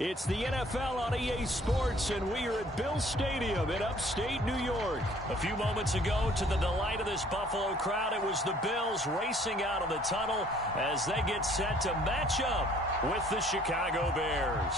It's the NFL on EA Sports, and we are at Bill Stadium in upstate New York. A few moments ago, to the delight of this Buffalo crowd, it was the Bills racing out of the tunnel as they get set to match up with the Chicago Bears.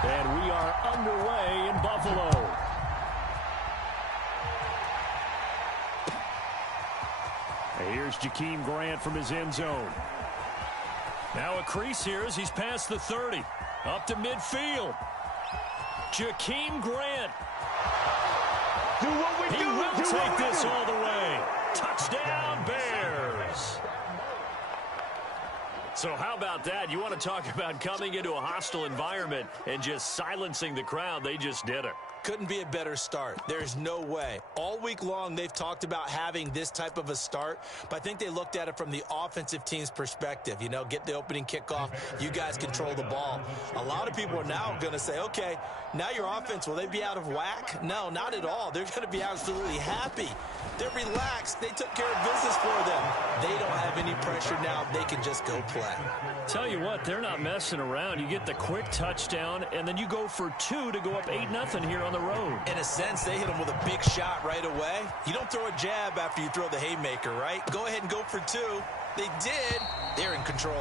And we are underway in Buffalo. And here's Jakeem Grant from his end zone. Now a crease here as he's past the 30. Up to midfield. Jakeem Grant. Do what we do. He will take this all the way. Touchdown, Bears. So how about that? You want to talk about coming into a hostile environment and just silencing the crowd. They just did it. Couldn't be a better start. There's no way. All week long, they've talked about having this type of a start, but I think they looked at it from the offensive team's perspective. You know, get the opening kickoff. You guys control the ball. A lot of people are now going to say, okay, now your offense, will they be out of whack? No, not at all. They're going to be absolutely happy. They're relaxed. They took care of business for them. They don't have any pressure now. They can just go play. Tell you what, they're not messing around. You get the quick touchdown, and then you go for 2 to go up 8-0 here on the road. In a sense, they hit them with a big shot right away. You don't throw a jab after you throw the haymaker, right? Go ahead and go for 2. They did. They're in control.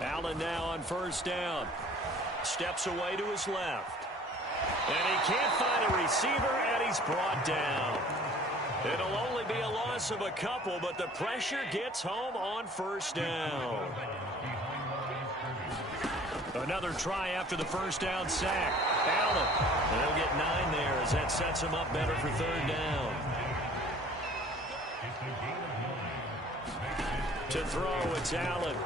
Allen now on first down. Steps away to his left. And he can't find a receiver, and he's brought down. It'll only be a loss of a couple, but the pressure gets home on first down. Another try after the first down sack. Allen, they'll get 9 there as that sets him up better for third down. To throw, it's Allen.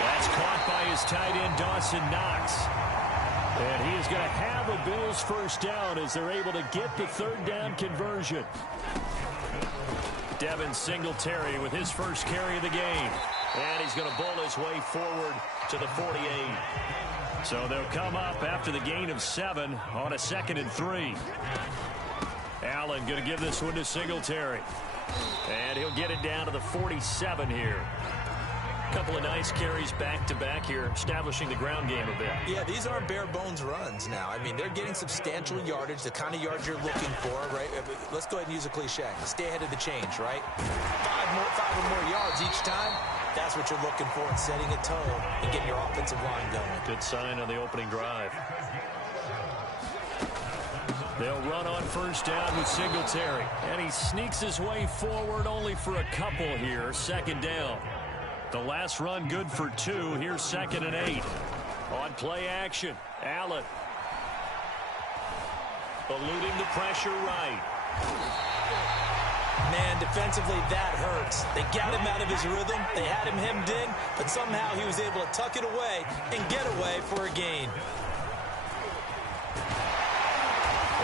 That's caught by his tight end, Dawson Knox. And he is going to have a Bills first down as they're able to get the third down conversion. Devin Singletary with his first carry of the game. And he's going to bowl his way forward to the 48. So they'll come up after the gain of 7 on a 2nd and 3. Allen going to give this one to Singletary. And he'll get it down to the 47 here. Couple of nice carries back-to-back here, establishing the ground game a bit. Yeah, these aren't bare-bones runs now. I mean, they're getting substantial yardage, the kind of yards you're looking for, right? Let's go ahead and use a cliche. Stay ahead of the change, right? 5 or more yards each time. That's what you're looking for in setting a tone and getting your offensive line going. Good sign on the opening drive. They'll run on first down with Singletary. And he sneaks his way forward only for a couple here. 2nd down. The last run good for 2. Here's 2nd and 8. On play action, Allen. Eluding the pressure right. Man, defensively, that hurts. They got him out of his rhythm. They had him hemmed in, but somehow he was able to tuck it away and get away for a gain.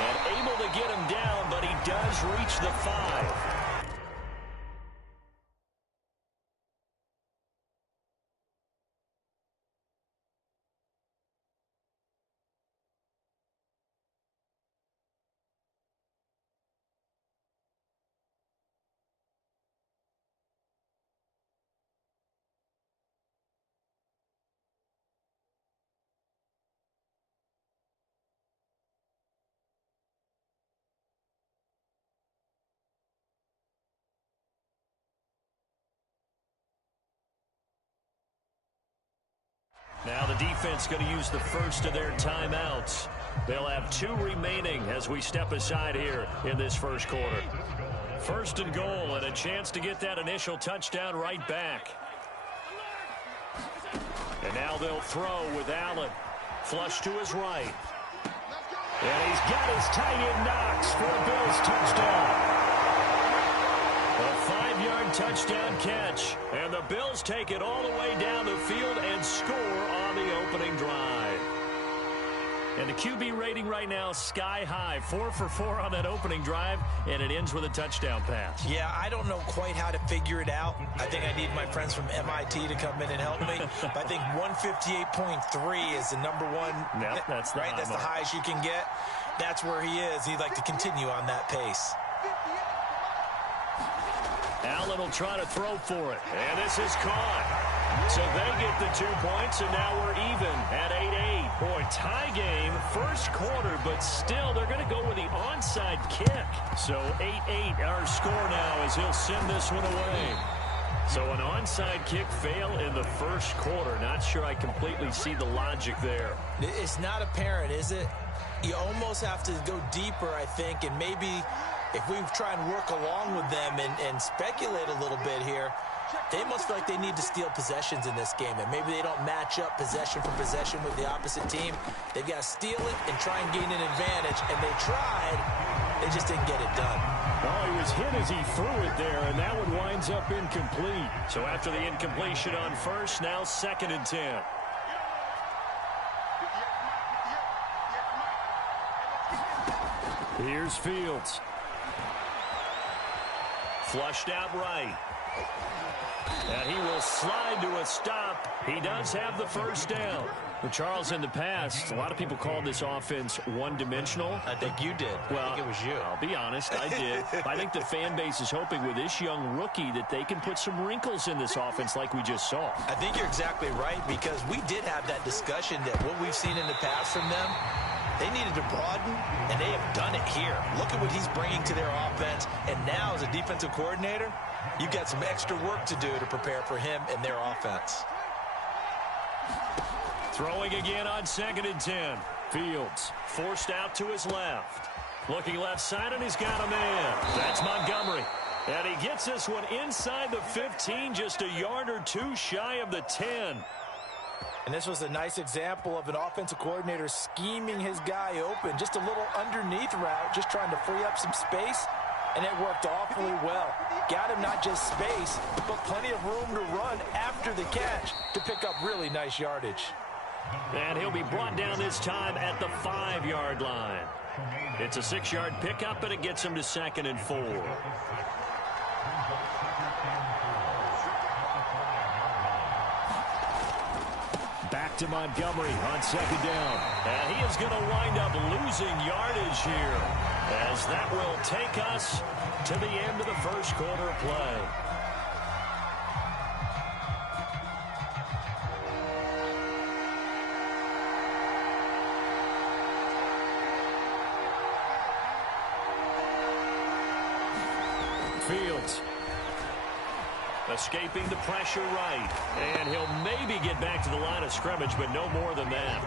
And able to get him down, but he does reach the 5. Now the defense going to use the first of their timeouts. They'll have 2 remaining as we step aside here in this first quarter. 1st and goal, and a chance to get that initial touchdown right back. And now they'll throw with Allen. Flush to his right. And he's got his tight end Knox for a Bills touchdown. A 5-yard touchdown catch. And the Bills take it all the way down the field and score on the opening drive. And the QB rating right now, sky high. 4 for 4 on that opening drive, and it ends with a touchdown pass. Yeah, I don't know quite how to figure it out. I think I need my friends from MIT to come in and help me. But I think 158.3 is the number one. Yep, that's the right. That's the highest you can get. That's where he is. He'd like to continue on that pace. Allen will try to throw for it, and this is caught. So they get the 2 points, and now we're even at 8-8. Boy, tie game, first quarter, but still they're going to go with the onside kick. So 8-8 our score now as he'll send this one away. So an onside kick fail in the first quarter. Not sure I completely see the logic there. It's not apparent, is it? You almost have to go deeper, I think, and maybe if we try and work along with them and speculate a little bit here, they must feel like they need to steal possessions in this game, and maybe they don't match up possession for possession with the opposite team. They've got to steal it and try and gain an advantage, and they tried. They just didn't get it done. Oh, he was hit as he threw it there, and that one winds up incomplete. So after the incompletion on first, now 2nd and 10. Here's Fields. Flushed out right. And he will slide to a stop. He does have the first down. Well, Charles, in the past, a lot of people called this offense one-dimensional. I think you did. Well, I think it was you. I'll be honest, I did. I think the fan base is hoping with this young rookie that they can put some wrinkles in this offense like we just saw. I think you're exactly right, because we did have that discussion that what we've seen in the past from them, they needed to broaden, and they have done it here. Look at what he's bringing to their offense, and now as a defensive coordinator, you've got some extra work to do to prepare for him and their offense. Throwing again on 2nd and 10. Fields forced out to his left. Looking left side, and he's got a man. That's Montgomery. And he gets this one inside the 15, just a yard or two shy of the 10. And this was a nice example of an offensive coordinator scheming his guy open. Just a little underneath route, just trying to free up some space, and it worked awfully well. Got him not just space, but plenty of room to run after the catch to pick up really nice yardage. And he'll be brought down this time at the 5-yard line. It's a 6-yard pickup, and it gets him to 2nd and 4. Back to Montgomery on 2nd down. And he is going to wind up losing yardage here, as that will take us to the end of the first quarter of play. Fields escaping the pressure right, and he'll maybe get back to the line of scrimmage, but no more than that.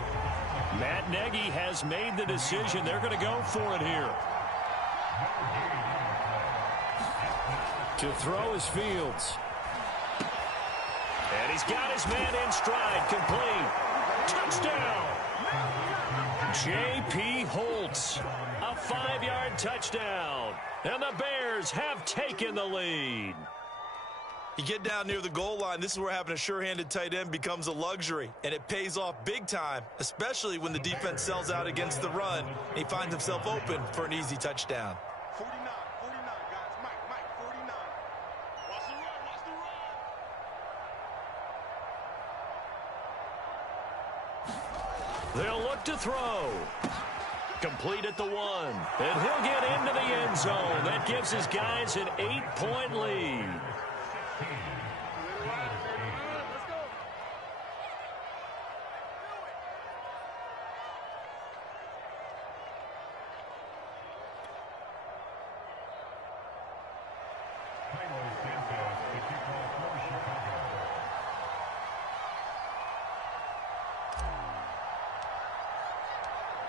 Matt Nagy has made the decision. They're going to go for it here. To throw is Fields. And he's got his man in stride, complete. Touchdown! J.P. Holtz, a 5-yard touchdown. And the Bears have taken the lead. You get down near the goal line, this is where having a sure-handed tight end becomes a luxury, and it pays off big time, especially when the defense sells out against the run, and he finds himself open for an easy touchdown. 49, guys. Mike, 49. Watch the run. They'll look to throw. Complete at the 1. And he'll get into the end zone. That gives his guys an 8-point lead.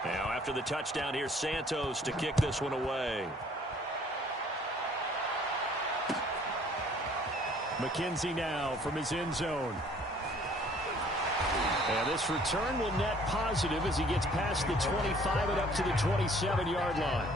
Now, after the touchdown, here's Santos to kick this one away. McKenzie now from his end zone. And this return will net positive as he gets past the 25 and up to the 27-yard line.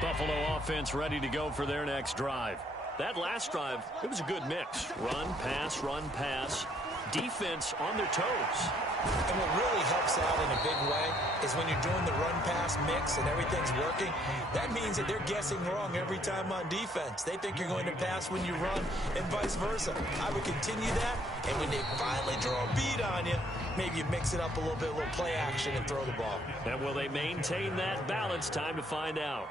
Buffalo offense ready to go for their next drive. That last drive, it was a good mix. Run, pass, defense on their toes. And what really helps out in a big way is when you're doing the run-pass mix and everything's working, that means that they're guessing wrong every time on defense. They think you're going to pass when you run and vice versa. I would continue that, and when they finally draw a beat on you, maybe you mix it up a little bit, a little play action, and throw the ball. And will they maintain that balance? Time to find out.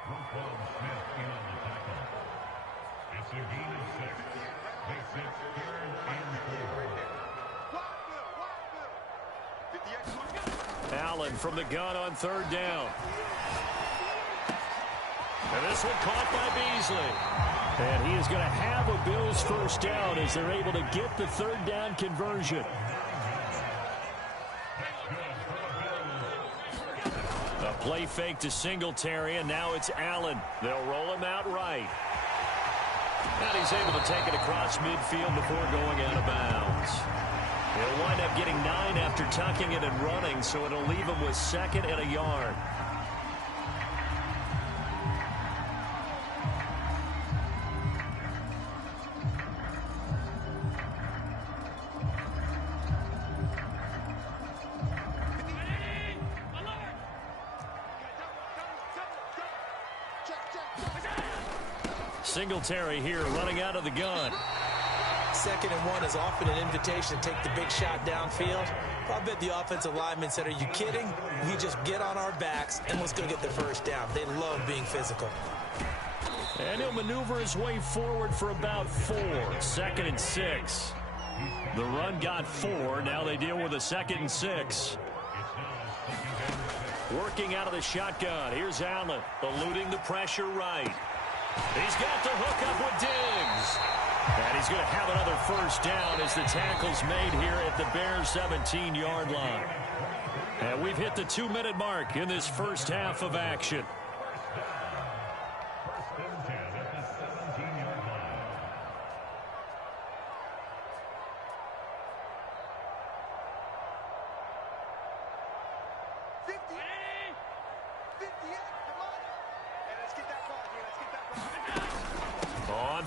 Allen from the gun on third down. And this one caught by Beasley. And he is going to have a Bills first down as they're able to get the third down conversion. A play fake to Singletary, and now it's Allen. They'll roll him out right. And he's able to take it across midfield before going out of bounds. He'll wind up getting 9 after tucking it and running, so it'll leave him with second and a yard. Singletary here running out of the gun. 2nd and 1 is often an invitation to take the big shot downfield. I bet the offensive lineman said, are you kidding? We just get on our backs and let's go get the first down. They love being physical. And he'll maneuver his way forward for about 4. 2nd and 6. The run got 4. Now they deal with a 2nd and 6. Working out of the shotgun. Here's Allen, eluding the pressure right. He's got the hook up with Diggs. And he's going to have another first down as the tackle's made here at the Bears' 17-yard line. And we've hit the 2-minute mark in this first half of action.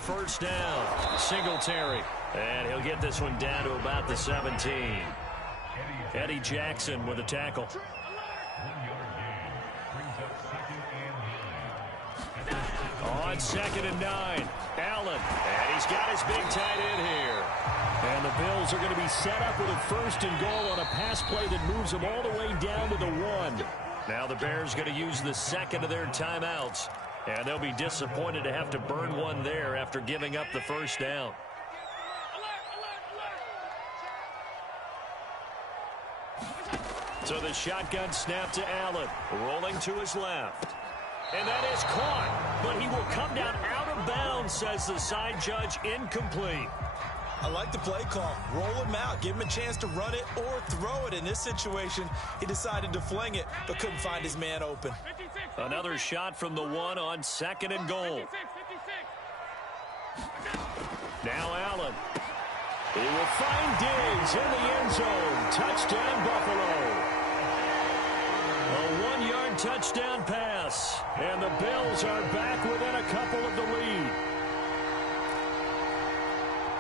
First down, Singletary. And he'll get this one down to about the 17. Eddie Jackson with a tackle. On 2nd and 9, Allen. And he's got his big tight end here. And the Bills are going to be set up with a 1st and goal on a pass play that moves them all the way down to the 1. Now the Bears going to use the 2nd of their timeouts. And they'll be disappointed to have to burn one there after giving up the first down. So the shotgun snap to Allen, rolling to his left. And that is caught, but he will come down out of bounds, says the side judge, incomplete. I like the play call. Roll him out. Give him a chance to run it or throw it. In this situation, he decided to fling it, but couldn't find his man open. Another shot from the 1 on 2nd and goal. Now Allen. He will find Diggs in the end zone. Touchdown, Buffalo. A 1-yard touchdown pass. And the Bills are back within a couple of the lead.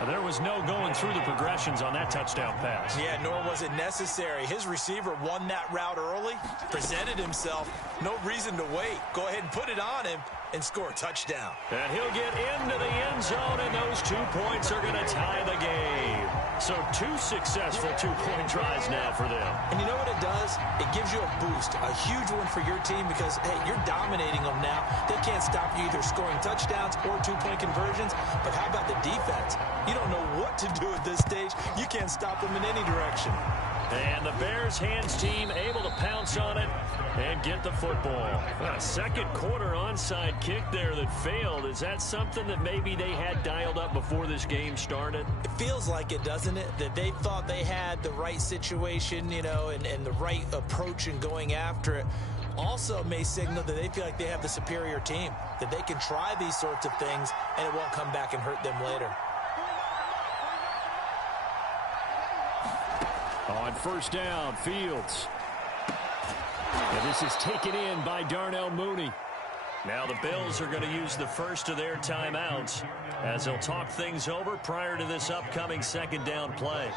There was no going through the progressions on that touchdown pass. Yeah, nor was it necessary. His receiver won that route early, presented himself. No reason to wait. Go ahead and put it on him and score a touchdown. And he'll get into the end zone, and those 2 points are going to tie the game. So 2 successful 2-point tries now for them. And you know what it does? It gives you a boost, a huge one for your team because, hey, you're dominating them now. They can't stop you either scoring touchdowns or 2-point conversions. But how about the defense? You don't know what to do at this stage. You can't stop them in any direction. And the Bears hands team able to pounce on it and get the football. A 2nd quarter onside kick there that failed. Is that something that maybe they had dialed up before this game started? It feels like it, doesn't it? That they thought they had the right situation, you know, and the right approach in going after it. Also may signal that they feel like they have the superior team, that they can try these sorts of things and it won't come back and hurt them later. On first down, Fields. And this is taken in by Darnell Mooney. Now the Bills are going to use the first of their timeouts as they'll talk things over prior to this upcoming second down play.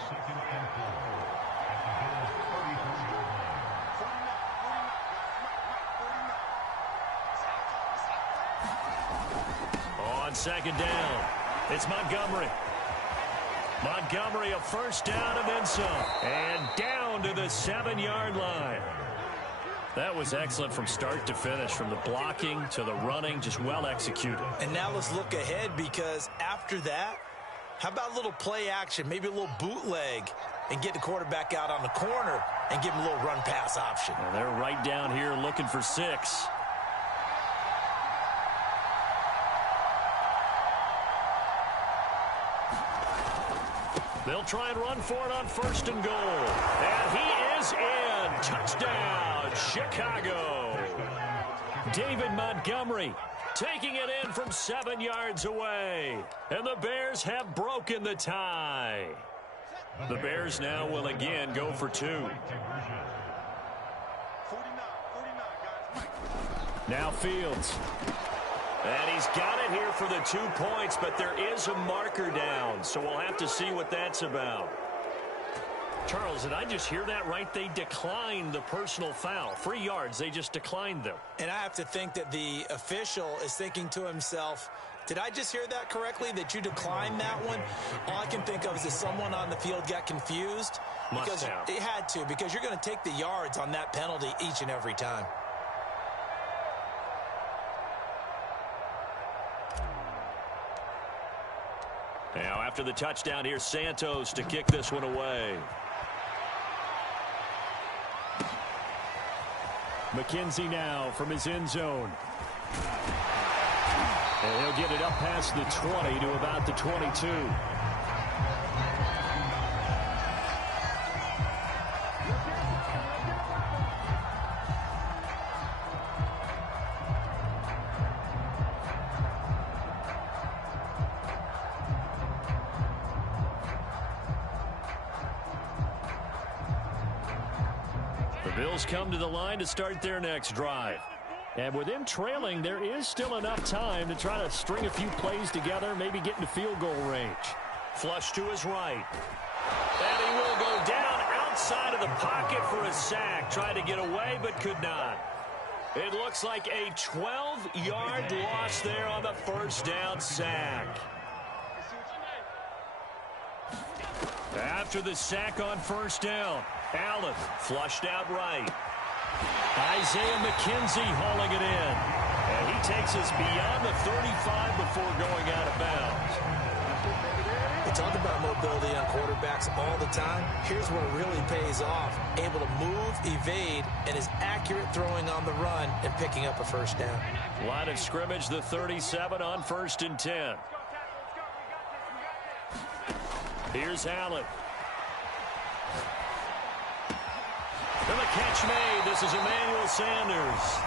On second down, it's Montgomery. Montgomery, a first down and then some. And down to the 7-yard line. That was excellent from start to finish, from the blocking to the running, just well executed. And now let's look ahead, because after that, how about a little play action, maybe a little bootleg, and get the quarterback out on the corner and give him a little run pass option. And they're right down here looking for 6. They'll try and run for it on first and goal. And he is in. Touchdown, Chicago. David Montgomery taking it in from 7 yards away. And the Bears have broken the tie. The Bears now will again go for 2. 49, guys. Now Fields. And he's got it here for the 2 points, but there is a marker down, so we'll have to see what that's about. Charles, did I just hear that right? They declined the personal foul. 3 yards, they just declined them. And I have to think that the official is thinking to himself, did I just hear that correctly, that you declined that one? All I can think of is that someone on the field got confused. Because it had to, because you're going to take the yards on that penalty each and every time. Now, after the touchdown, here's Santos to kick this one away. McKenzie now from his end zone. And he'll get it up past the 20 to about the 22. Bills come to the line to start their next drive. And with them trailing, there is still enough time to try to string a few plays together, maybe get into field goal range. Flush to his right. And he will go down outside of the pocket for a sack. Tried to get away, but could not. It looks like a 12-yard loss there on the first down sack. After the sack on first down, Allen flushed out right. Isaiah McKenzie hauling it in. And he takes us beyond the 35 before going out of bounds. We talk about mobility on quarterbacks all the time. Here's where it really pays off. Able to move, evade, and is accurate throwing on the run and picking up a first down. Line of scrimmage, the 37 on 1st and 10. Here's Allen. And the catch made. This is Emmanuel Sanders.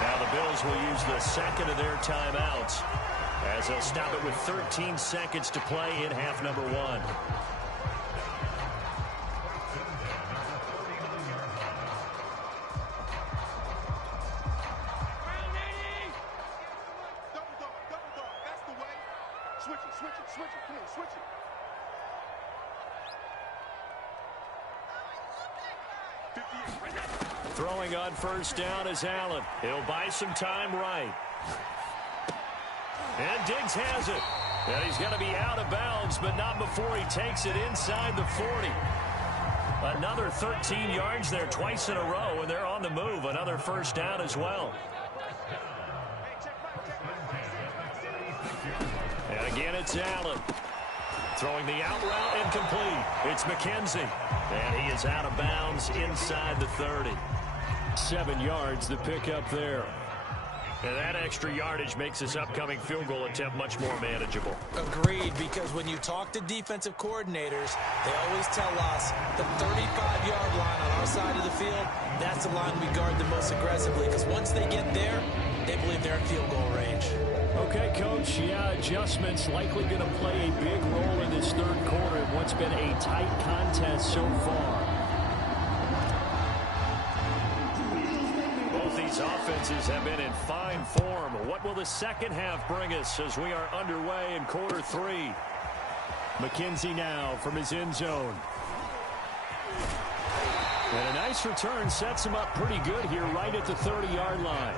Now the Bills will use the second of their timeouts as they'll stop it with 13 seconds to play in half number 1. Double dog. That's the way. Switch it. Come on, switch it. Throwing on first down is Allen. He'll buy some time right. And Diggs has it. And he's going to be out of bounds, but not before he takes it inside the 40. Another 13 yards there twice in a row, and they're on the move. Another first down as well. And again, it's Allen. Throwing the out route incomplete. It's McKenzie. And he is out of bounds inside the 30. 7 yards, the pickup there. And that extra yardage makes this upcoming field goal attempt much more manageable. Agreed, because when you talk to defensive coordinators, they always tell us the 35-yard line on our side of the field, that's the line we guard the most aggressively, because once they get there, they believe they're in field goal range. Okay, Coach, yeah, adjustments likely going to play a big role in this third quarter in what's been a tight contest so far. Both these offenses offenses have been in fine form. What will the second half bring us as we are underway in quarter 3? McKenzie now from his end zone. And a nice return sets him up pretty good here right at the 30-yard line.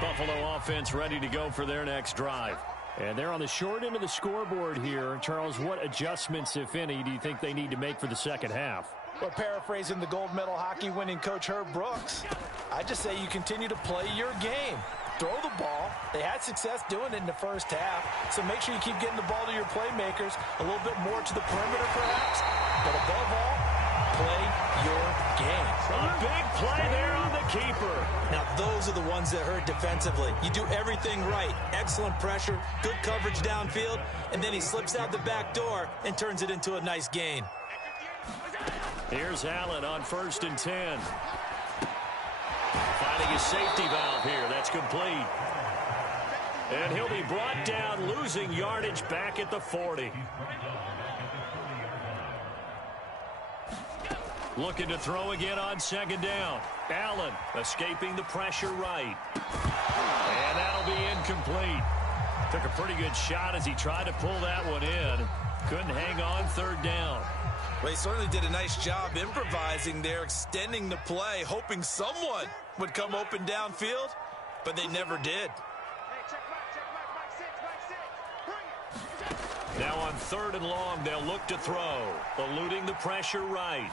Buffalo offense ready to go for their next drive. And they're on the short end of the scoreboard here. Charles, what adjustments, if any, do you think they need to make for the second half? Well, paraphrasing the gold medal hockey winning coach Herb Brooks, I just say you continue to play your game. Throw the ball. They had success doing it in the first half, so make sure you keep getting the ball to your playmakers, a little bit more to the perimeter perhaps, but above all, play your game. A big play there on the keeper. Now, those are the ones that hurt defensively. You do everything right. Excellent pressure, good coverage downfield, and then he slips out the back door and turns it into a nice gain. Here's Allen on 1st and 10. Finding his safety valve here. That's complete. And he'll be brought down, losing yardage back at the 40. Looking to throw again on 2nd down. Allen escaping the pressure right. And that'll be incomplete. Took a pretty good shot as he tried to pull that one in. Couldn't hang on 3rd down. Well, he certainly did a nice job improvising there, extending the play, hoping someone would come open downfield, but they never did. Now on 3rd and long, they'll look to throw, eluding the pressure right.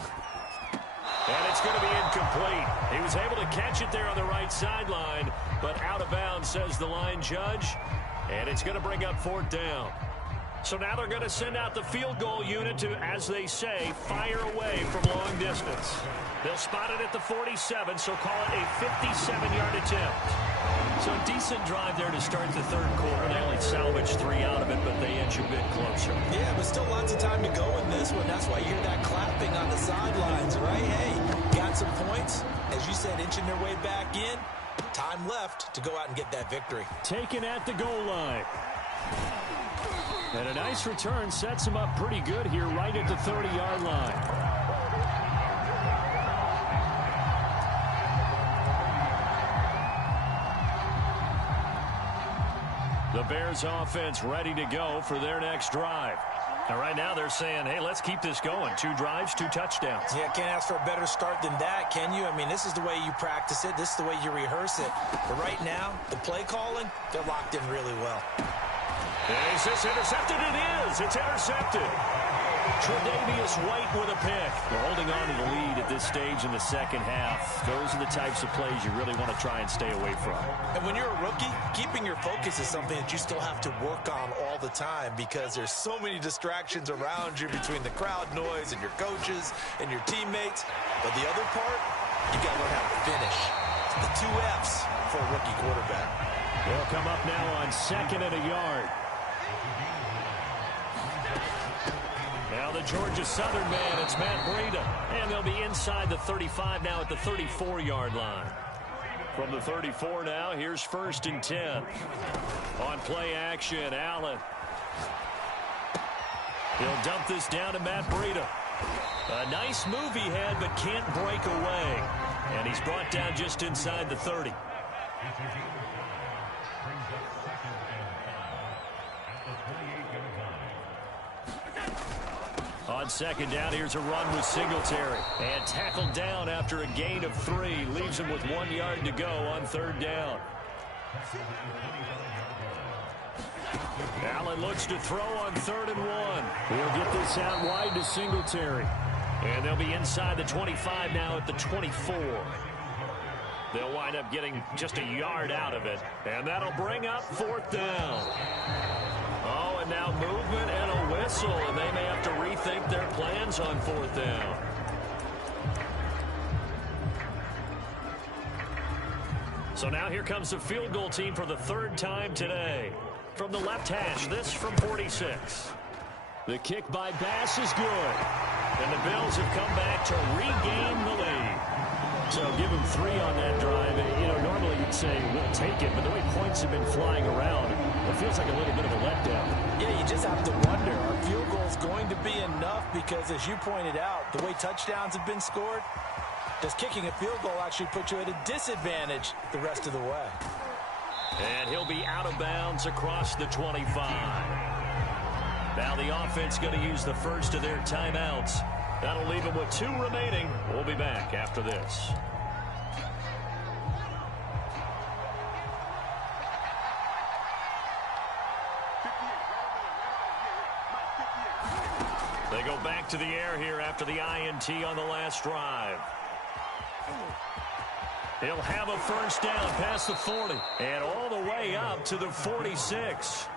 And it's going to be incomplete. He was able to catch it there on the right sideline, but out of bounds, says the line judge. And it's going to bring up 4th down. So now they're going to send out the field goal unit to, as they say, fire away from long distance. They'll spot it at the 47, so call it a 57-yard attempt. So a decent drive there to start the 3rd quarter. They only salvaged 3 out of it, but they edge a bit closer. Yeah, but still lots of time to go in this one. That's why you hear that clapping on the sidelines, right? Hey, got some points. As you said, inching their way back in. Time left to go out and get that victory. Taken at the goal line. And a nice return sets him up pretty good here right at the 30-yard line. The Bears offense ready to go for their next drive. And right now they're saying, hey, let's keep this going. 2 drives, 2 touchdowns. Yeah, can't ask for a better start than that, can you? I mean, this is the way you practice it. This is the way you rehearse it. But right now, the play calling, they're locked in really well. Is this intercepted? It is. It's intercepted. Tre'Davious White with a pick. We're holding on to the lead at this stage in the second half. Those are the types of plays you really want to try and stay away from. And when you're a rookie, keeping your focus is something that you still have to work on all the time because there's so many distractions around you between the crowd noise and your coaches and your teammates. But the other part, you got to learn how to finish. It's the 2 F's for a rookie quarterback. They'll come up now on 2nd and a yard. Now the Georgia Southern man, it's Matt Breida. And they'll be inside the 35 now at the 34-yard line. From the 34 now, here's 1st and 10. On play action, Allen. He'll dump this down to Matt Breida. A nice move he had, but can't break away. And he's brought down just inside the 30. On 2nd down, here's a run with Singletary. And tackled down after a gain of 3. Leaves him with 1 yard to go on 3rd down. Allen looks to throw on 3rd and 1. He'll get this out wide to Singletary. And they'll be inside the 25 now at the 24. They'll wind up getting just a yard out of it. And that'll bring up 4th down. Oh, and now movement and a whistle, and they may have to rethink their plans on 4th down. So now here comes the field goal team for the 3rd time today. From the left hash, this from 46. The kick by Bass is good. And the Bills have come back to regain the lead. So give him 3 on that drive. You know, normally you'd say we'll take it, but the way points have been flying around, it feels like a little bit of a letdown. Yeah, you just have to wonder, are field goals going to be enough? Because as you pointed out, the way touchdowns have been scored, does kicking a field goal actually put you at a disadvantage the rest of the way? And he'll be out of bounds across the 25. Now the offense going to use the first of their timeouts. That'll leave them with 2 remaining. We'll be back after this. They go back to the air here after the INT on the last drive. He'll have a first down past the 40 and all the way up to the 46.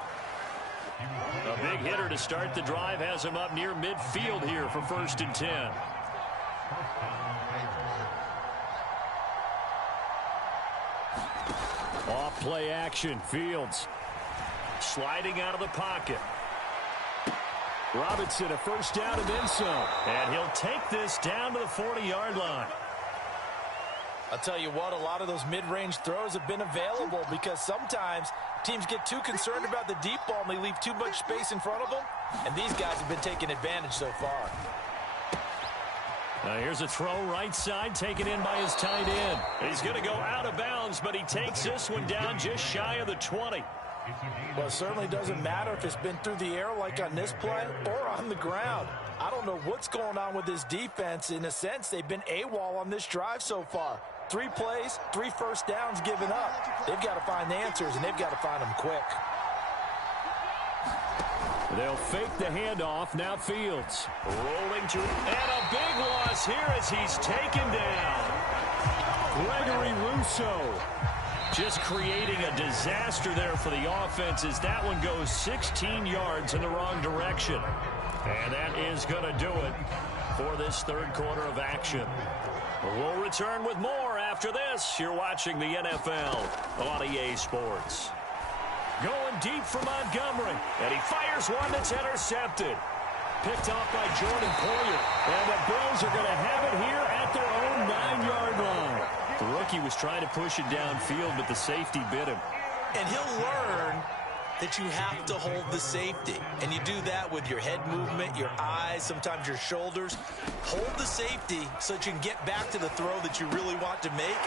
A big hitter to start the drive has him up near midfield here for 1st and 10. Off play action. Fields sliding out of the pocket. Robinson a first down and then some. And he'll take this down to the 40-yard line. I'll tell you what, a lot of those mid-range throws have been available because sometimes teams get too concerned about the deep ball and they leave too much space in front of them. And these guys have been taking advantage so far. Now here's a throw right side taken in by his tight end. He's going to go out of bounds, but he takes this one down just shy of the 20. Well, it certainly doesn't matter if it's been through the air like on this play or on the ground. I don't know what's going on with this defense. In a sense, they've been AWOL on this drive so far. 3 plays, 3 first downs given up. They've got to find the answers, and they've got to find them quick. They'll fake the handoff. Now Fields rolling to, and a big loss here as he's taken down. Gregory Rousseau just creating a disaster there for the offense as that one goes 16 yards in the wrong direction. And that is going to do it for this 3rd quarter of action. We'll return with more after this. You're watching the NFL on EA Sports. Going deep for Montgomery, and he fires one that's intercepted. Picked off by Jordan Poyer, and the Bills are going to have it here at their own 9-yard line. The rookie was trying to push it downfield, but the safety bit him. And he'll learn that you have to hold the safety. And you do that with your head movement, your eyes, sometimes your shoulders. Hold the safety so that you can get back to the throw that you really want to make.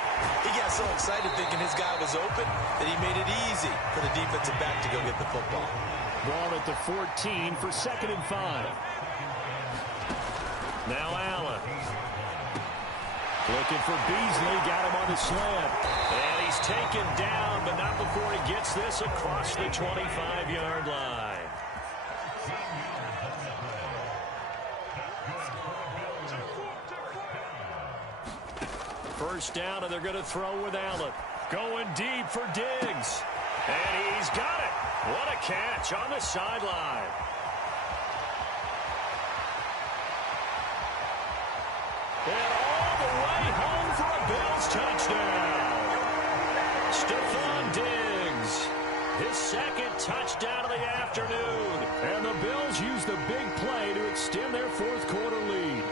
He got so excited thinking his guy was open that he made it easy for the defensive back to go get the football. Ball at the 14 for 2nd and 5. Now Allen. Looking for Beasley, got him on the slant. And he's taken down, but not before he gets this across the 25-yard line. First down, and they're going to throw with Allen. Going deep for Diggs. And he's got it. What a catch on the sideline. And all the way home for a Bills touchdown. Stephon Diggs, his 2nd touchdown of the afternoon. And the Bills use the big play to extend their 4th quarter lead.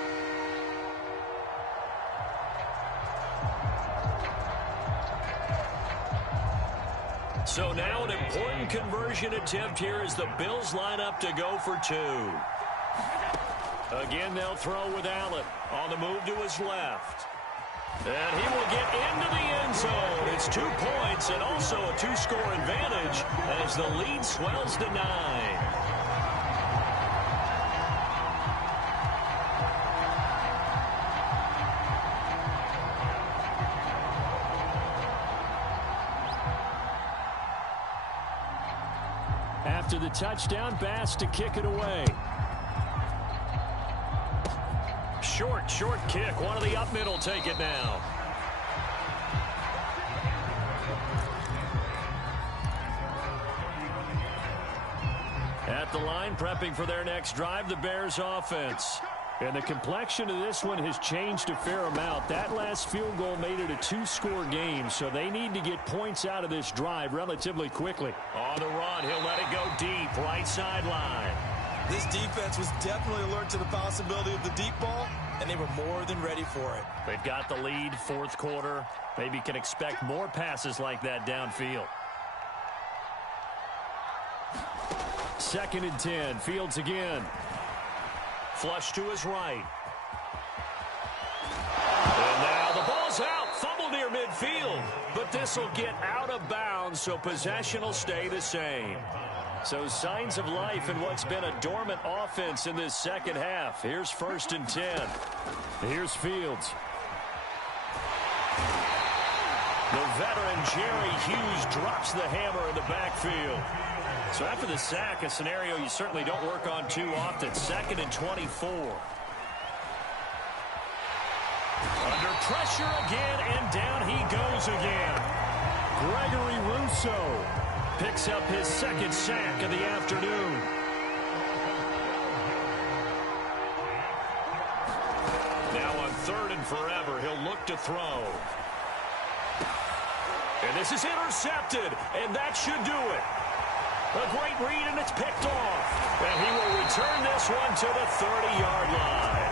So now an important conversion attempt here as the Bills line up to go for 2. Again, they'll throw with Allen on the move to his left. And he will get into the end zone. It's 2 points and also a 2-score advantage as the lead swells to 9. After the touchdown, Bass to kick it away. Short kick. One of the up middle take it now. At the line, prepping for their next drive, the Bears offense. And the complexion of this one has changed a fair amount. That last field goal made it a 2-score game, so they need to get points out of this drive relatively quickly. On the run, he'll let it go deep, right sideline. This defense was definitely alert to the possibility of the deep ball, and they were more than ready for it. They've got the lead, fourth quarter. Maybe can expect more passes like that downfield. 2nd and 10. Fields again. Flush to his right. And now the ball's out. Fumble near midfield. But this will get out of bounds, so possession will stay the same. So signs of life in what's been a dormant offense in this second half. Here's 1st and 10. Here's Fields. The veteran Jerry Hughes drops the hammer in the backfield. So after the sack, a scenario you certainly don't work on too often. 2nd and 24. Under pressure again, and down he goes again. Gregory Rousseau picks up his 2nd sack of the afternoon. Now on 3rd and forever, he'll look to throw. And this is intercepted, and that should do it. A great read, and it's picked off. And he will return this one to the 30-yard line.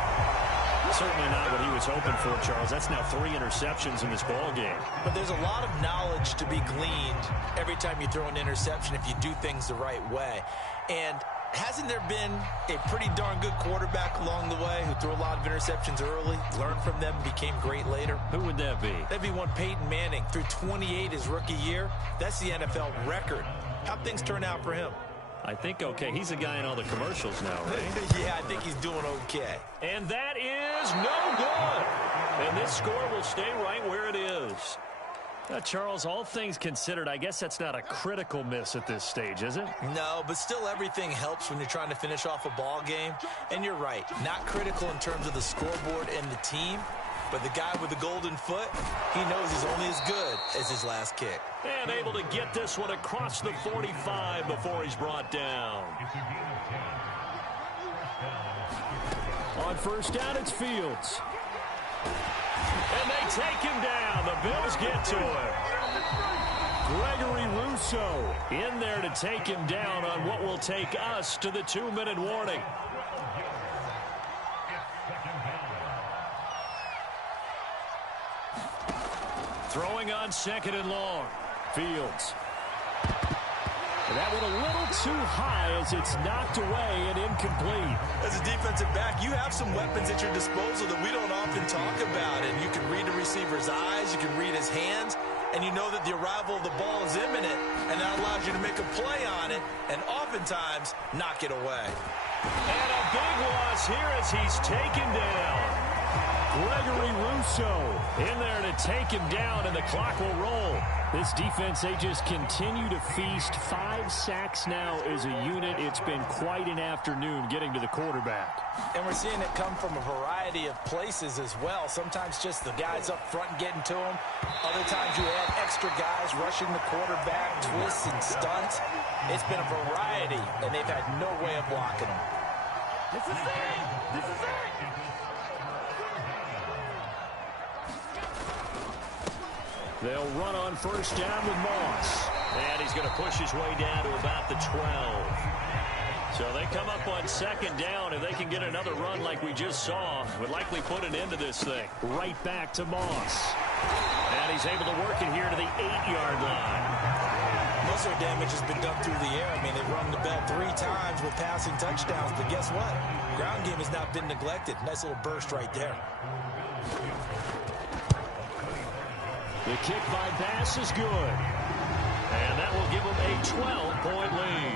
Certainly not what he was hoping for, Charles. That's now 3 interceptions in this ball game. But there's a lot of knowledge to be gleaned every time you throw an interception if you do things the right way. And hasn't there been a pretty darn good quarterback along the way who threw a lot of interceptions early, learned from them, and became great later? Who would that be? That'd be one Peyton Manning. Threw 28 his rookie year. That's the NFL record. How'd things turn out for him? I think okay. He's a guy in all the commercials now, right? Yeah, I think he's doing okay. And that is no good. And this score will stay right where it is. Charles, all things considered, I guess that's not a critical miss at this stage, is it? No, but still everything helps when you're trying to finish off a ball game. And you're right, not critical in terms of the scoreboard and the team. But the guy with the golden foot, he knows he's only as good as his last kick. And able to get this one across the 45 before he's brought down. On 1st down, it's Fields. And they take him down. The Bills get to him. Gregory Rousseau in there to take him down on what will take us to the 2-minute warning. Throwing on 2nd and long. Fields. And that one a little too high as it's knocked away and incomplete. As a defensive back, you have some weapons at your disposal that we don't often talk about. And you can read the receiver's eyes, you can read his hands, and you know that the arrival of the ball is imminent, and that allows you to make a play on it and oftentimes knock it away. And a big loss here as he's taken down. Gregory Rousseau in there to take him down, and the clock will roll. This defense, they just continue to feast. 5 sacks now as a unit. It's been quite an afternoon getting to the quarterback. And we're seeing it come from a variety of places as well. Sometimes just the guys up front and getting to him. Other times you add extra guys rushing the quarterback, twists and stunts. It's been a variety, and they've had no way of blocking him. This is it! This is it! They'll run on 1st down with Moss. And he's going to push his way down to about the 12. So they come up on 2nd down. If they can get another run like we just saw, would likely put an end to this thing. Right back to Moss. And he's able to work it here to the 8-yard line. Most of their damage has been done through the air. I mean, they've rung the bell 3 times with passing touchdowns. But guess what? Ground game has not been neglected. Nice little burst right there. The kick by Bass is good. And that will give them a 12-point lead.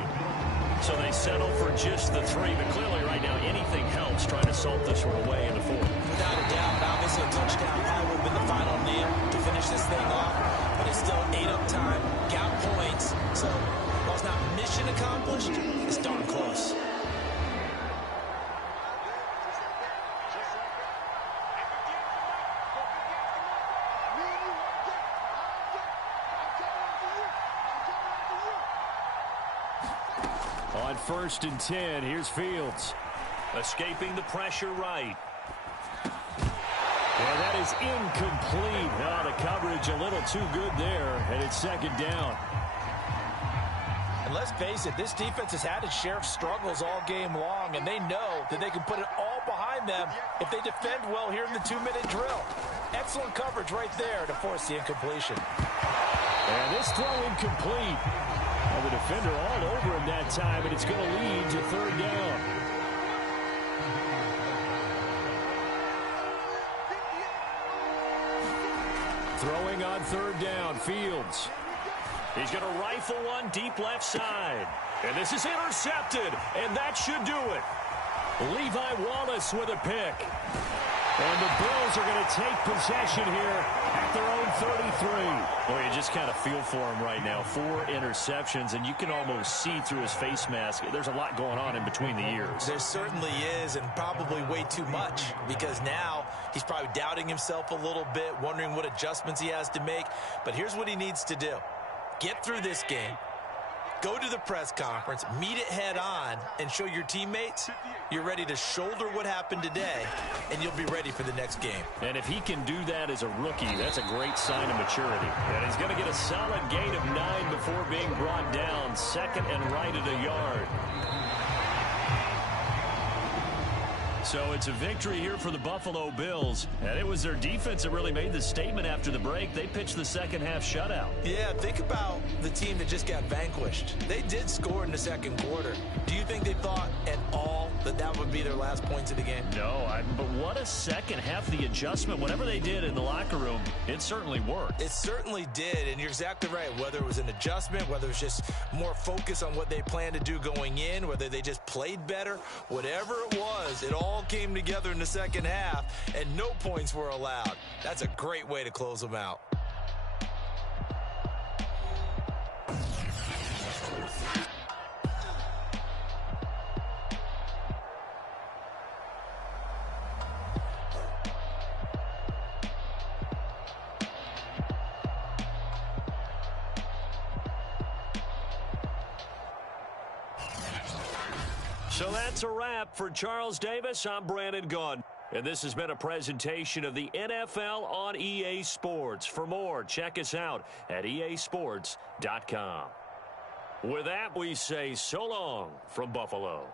So they settle for just the 3. But clearly right now anything helps trying to salt this one away in the 4th. Without a doubt, obviously a touchdown probably would have been the final nail to finish this thing off. But it's still 8 up time, got points. So while it's not mission accomplished, it's darn close. On 1st and 10, here's Fields. Escaping the pressure right. And that is incomplete. Now the coverage a little too good there, and it's 2nd down. And let's face it, this defense has had its share of struggles all game long, and they know that they can put it all behind behind them if they defend well here in the 2-minute drill. Excellent coverage right there to force the incompletion. And this throw incomplete. And the defender all over him that time, and it's going to lead to third down. Throwing on third down, Fields. He's going to rifle one deep left side. And this is intercepted, and that should do it. Levi Wallace with a pick. And the Bills are going to take possession here at their own 33. Boy, you just kind of feel for him right now. 4 interceptions, and you can almost see through his face mask. There's a lot going on in between the ears. There certainly is, and probably way too much, because now he's probably doubting himself a little bit, wondering what adjustments he has to make. But here's what he needs to do. Get through this game, go to the press conference, meet it head on, and show your teammates you're ready to shoulder what happened today, and you'll be ready for the next game. And if he can do that as a rookie, that's a great sign of maturity. And he's going to get a solid gain of 9 before being brought down, second and right at a yard. So it's a victory here for the Buffalo Bills. And it was their defense that really made the statement after the break. They pitched the second half shutout. Yeah, think about the team that just got vanquished. They did score in the second quarter. Do you think they thought at all that that would be their last points of the game? No, but what a second half. The adjustment, whatever they did in the locker room, it certainly worked. It certainly did, and you're exactly right. Whether it was an adjustment, whether it was just more focus on what they planned to do going in, whether they just played better, whatever it was, it all came together in the second half, and no points were allowed. That's a great way to close them out. So that's a wrap for Charles Davis. I'm Brandon Gunn. And this has been a presentation of the NFL on EA Sports. For more, check us out at easports.com. With that, we say so long from Buffalo.